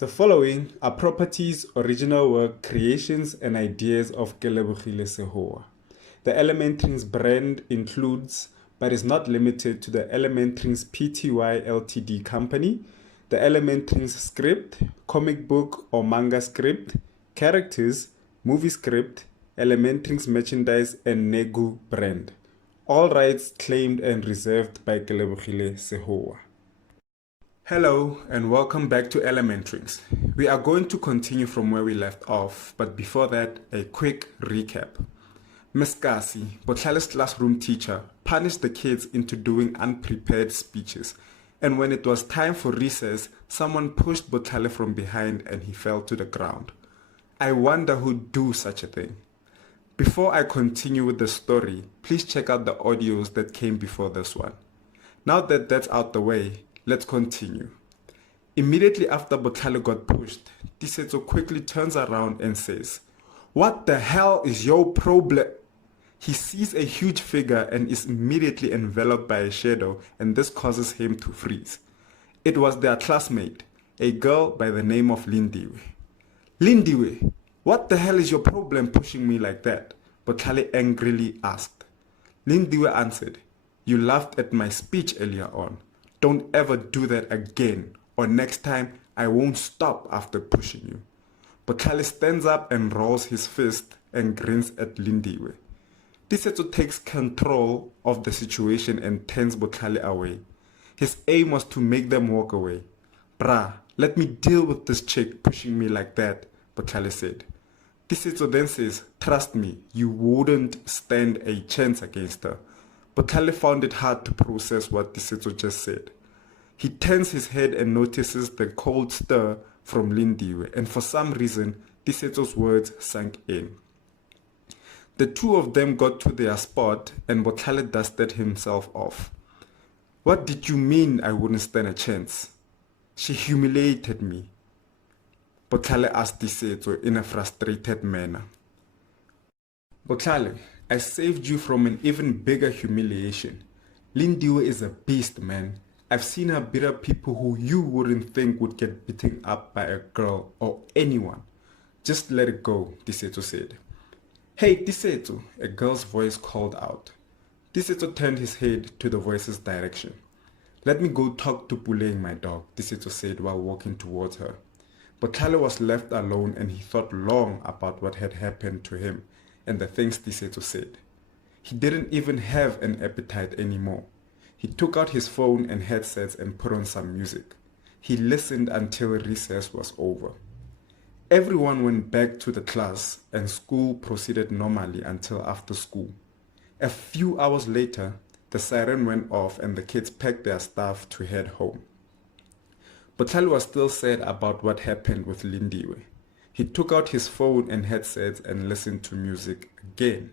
The following are properties, original work, creations, and ideas of Kelebogile Sehoa. The ElementRings brand includes, but is not limited to, the ElementRings Pty Ltd company, the ElementRings script, comic book or manga script, characters, movie script, ElementRings merchandise, and Negu brand. All rights claimed and reserved by Kelebogile Sehoa. Hello and welcome back to ElementRings. We are going to continue from where we left off, but before that, a quick recap. Miss Kasi, Botlhale's classroom teacher, punished the kids into doing unprepared speeches, and when it was time for recess, someone pushed Botlhale from behind and he fell to the ground. I wonder who'd do such a thing. Before I continue with the story, please check out the audios that came before this one. Now that that's out the way, let's continue. Immediately after Botlhale got pushed, Tisetso quickly turns around and says, "What the hell is your problem?" He sees a huge figure and is immediately enveloped by a shadow, and this causes him to freeze. It was their classmate, a girl by the name of Lindiwe. "Lindiwe, what the hell is your problem pushing me like that?" Botlhale angrily asked. Lindiwe answered, "You laughed at my speech earlier on. Don't ever do that again, or next time I won't stop after pushing you." Botlhale stands up and rolls his fist and grins at Lindiwe. Tisetso takes control of the situation and turns Botlhale away. His aim was to make them walk away. "Brah, let me deal with this chick pushing me like that," Botlhale said. Tisetso then says, "Trust me, you wouldn't stand a chance against her." Botlhale found it hard to process what Tisetso just said. He turns his head and notices the cold stir from Lindiwe, and for some reason, Tisetso's words sank in. The two of them got to their spot, and Botlhale dusted himself off. "What did you mean I wouldn't stand a chance? She humiliated me," Botlhale asked Tisetso in a frustrated manner. "Botlhale, I saved you from an even bigger humiliation. Lindiwe is a beast, man. I've seen her beat up people who you wouldn't think would get beaten up by a girl or anyone. Just let it go," Tisetso said. "Hey, Tisetso," a girl's voice called out. Tisetso turned his head to the voice's direction. "Let me go talk to Puleng, my dog," Tisetso said while walking towards her. Botlhale was left alone and he thought long about what had happened to him and the things Tisetso said. He didn't even have an appetite anymore. He took out his phone and headsets and put on some music. He listened until recess was over. Everyone went back to the class and school proceeded normally until after school. A few hours later, the siren went off and the kids packed their stuff to head home. Botlhale was still sad about what happened with Lindiwe. He took out his phone and headsets and listened to music again.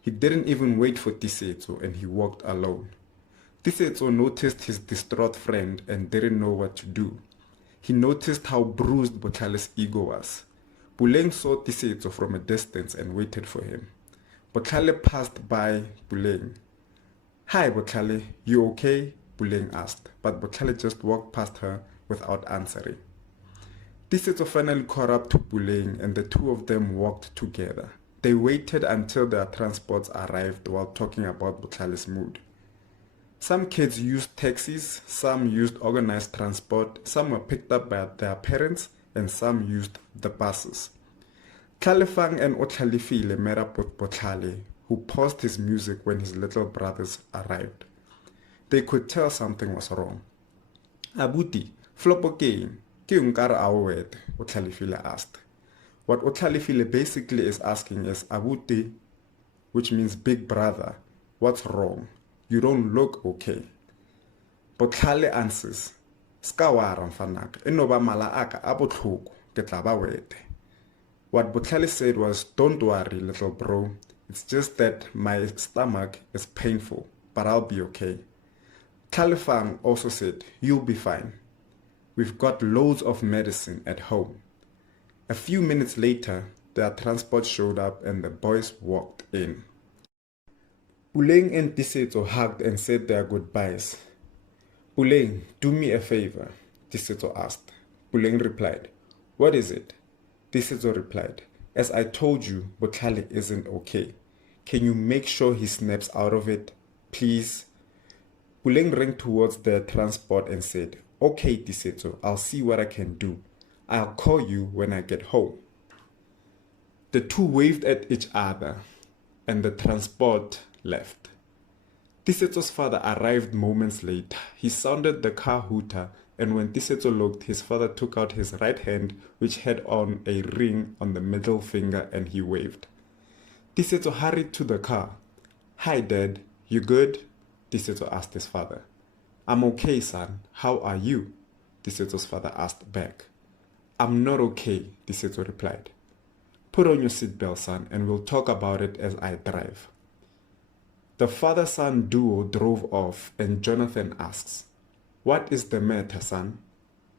He didn't even wait for Tisetso and he walked alone. Tisetso noticed his distraught friend and didn't know what to do. He noticed how bruised Botlhale's ego was. Puleng saw Tisetso from a distance and waited for him. Botlhale passed by Puleng. "Hi Botlhale, you okay?" Puleng asked, but Botlhale just walked past her without answering. Tisetso finally caught up to Puleng and the two of them walked together. They waited until their transports arrived while talking about Botlhale's mood. Some kids used taxis, some used organized transport, some were picked up by their parents, and some used the buses. Tlalefang and Otlalefile met up with Botlhale, who paused his music when his little brothers arrived. They could tell something was wrong. "Abuti, flopo keng, ke nkare awet?" Otlalefile asked. What Otlalefile basically is asking is, "Abuti," which means big brother, "what's wrong? You don't look okay." Botlhale answers, "Ska wara mfanaka, enoba mala aka a botlhoko, ke tla ba wete." What Botlhale said was, "Don't worry, little bro. It's just that my stomach is painful, but I'll be okay." Tlalefang also said, "You'll be fine. We've got loads of medicine at home." A few minutes later, their transport showed up and the boys walked in. Puleng and Tisetso hugged and said their goodbyes. "Puleng, do me a favor," Tisetso asked. Puleng replied, "What is it?" Tisetso replied, "As I told you, Botlhale isn't okay. Can you make sure he snaps out of it, please?" Puleng ran towards the transport and said, "Okay, Tisetso, I'll see what I can do. I'll call you when I get home." The two waved at each other, and the transport left. Tisetso's father arrived moments later. He sounded the car hooter, and when Tisetso looked, his father took out his right hand, which had on a ring on the middle finger, and he waved. Tisetso hurried to the car. "Hi, Dad. You good?" Tisetso asked his father. "I'm okay, son. How are you?" Tisetso's father asked back. "I'm not okay," Tisetso replied. "Put on your seatbelt, son, and we'll talk about it as I drive." The father-son duo drove off, and Jonathan asks, "What is the matter, son?"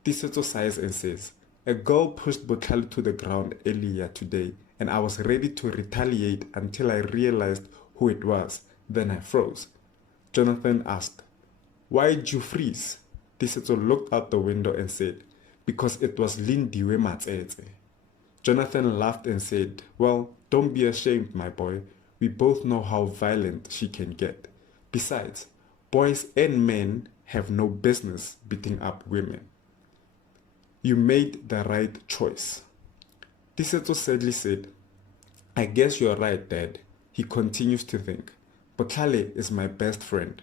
Tisetso sighs and says, "A girl pushed Botlhale to the ground earlier today, and I was ready to retaliate until I realized who it was. Then I froze." Jonathan asked, "Why did you freeze?" Tisetso looked out the window and said, "Because it was Lindiwe Matsetse." Jonathan laughed and said, "Well, don't be ashamed, my boy. We both know how violent she can get. Besides, boys and men have no business beating up women. You made the right choice." Tisetso sadly said, "I guess you're right, Dad." He continues to think, "Botlhale is my best friend.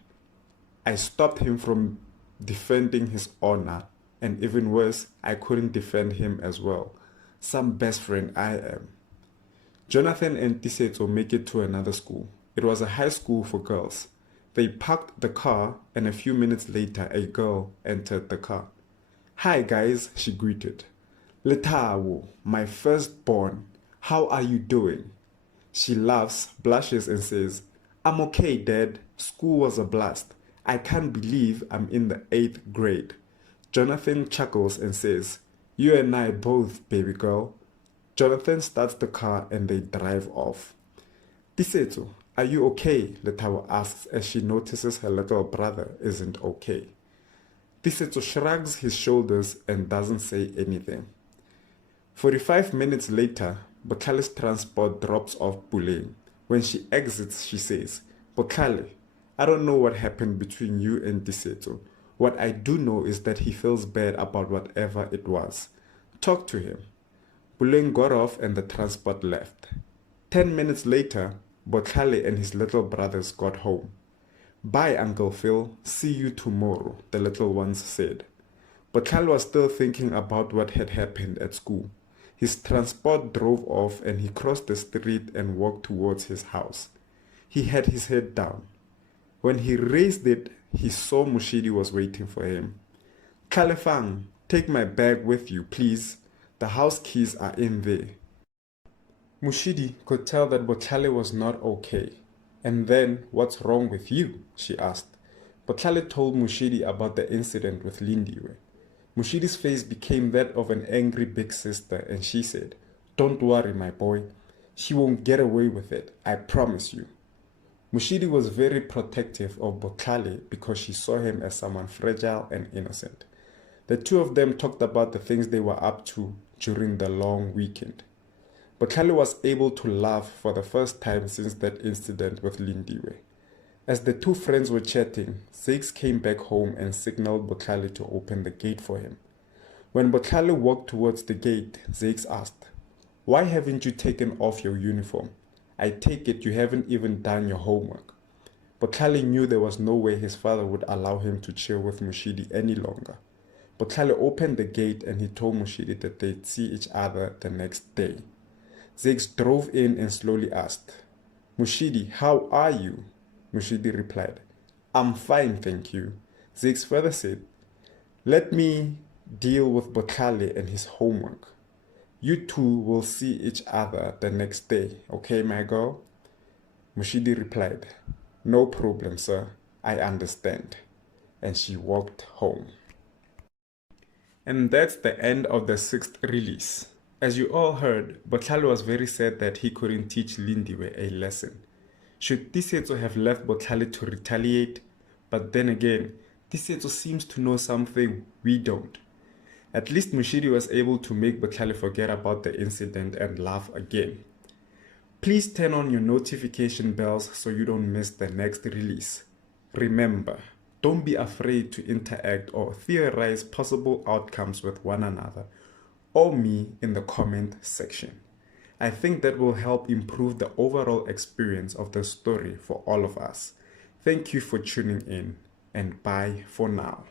I stopped him from defending his honor, and even worse, I couldn't defend him as well. Some best friend I am." Jonathan and Tisetso make it to another school. It was a high school for girls. They parked the car, and a few minutes later, a girl entered the car. "Hi guys," she greeted. "Letawo, my firstborn. How are you doing?" She laughs, blushes, and says, "I'm okay, Dad. School was a blast. I can't believe I'm in the 8th grade." Jonathan chuckles and says, "You and I both, baby girl." Jonathan starts the car and they drive off. "Tisetso, are you okay?" Letawo asks as she notices her little brother isn't okay. Tisetso shrugs his shoulders and doesn't say anything. 45 minutes later, Botlhale's transport drops off Puleng. When she exits, she says, "Botlhale, I don't know what happened between you and Tisetso. What I do know is that he feels bad about whatever it was. Talk to him." Puleng got off and the transport left. 10 minutes later, Botlhale and his little brothers got home. "Bye, Uncle Phil. See you tomorrow," the little ones said. Botlhale was still thinking about what had happened at school. His transport drove off and he crossed the street and walked towards his house. He had his head down. When he raised it, he saw Mushidi was waiting for him. "Khalefang, take my bag with you, please. The house keys are in there." Mushidi could tell that Botlhale was not okay. "And then, what's wrong with you?" she asked. Botlhale told Mushidi about the incident with Lindiwe. Mushidi's face became that of an angry big sister and she said, "Don't worry, my boy. She won't get away with it, I promise you." Mushidi was very protective of Botlhale because she saw him as someone fragile and innocent. The two of them talked about the things they were up to during the long weekend. Botlhale was able to laugh for the first time since that incident with Lindiwe. As the two friends were chatting, Zakes came back home and signaled Botlhale to open the gate for him. When Botlhale walked towards the gate, Zakes asked, "Why haven't you taken off your uniform? I take it you haven't even done your homework." Botlhale knew there was no way his father would allow him to chill with Mushidi any longer. Botlhale opened the gate and he told Mushidi that they'd see each other the next day. Zakes drove in and slowly asked, "Mushidi, how are you?" Mushidi replied, "I'm fine, thank you." Zakes further said, "Let me deal with Botlhale and his homework. You two will see each other the next day, okay, my girl?" Mushidi replied, "No problem, sir. I understand." And she walked home. And that's the end of the 6th release. As you all heard, Botlhale was very sad that he couldn't teach Lindiwe a lesson. Should Tisetso have left Botlhale to retaliate? But then again, Tisetso seems to know something we don't. At least Mushiri was able to make Botlhale forget about the incident and laugh again. Please turn on your notification bells so you don't miss the next release. Remember, don't be afraid to interact or theorize possible outcomes with one another or me in the comment section. I think that will help improve the overall experience of the story for all of us. Thank you for tuning in, and bye for now.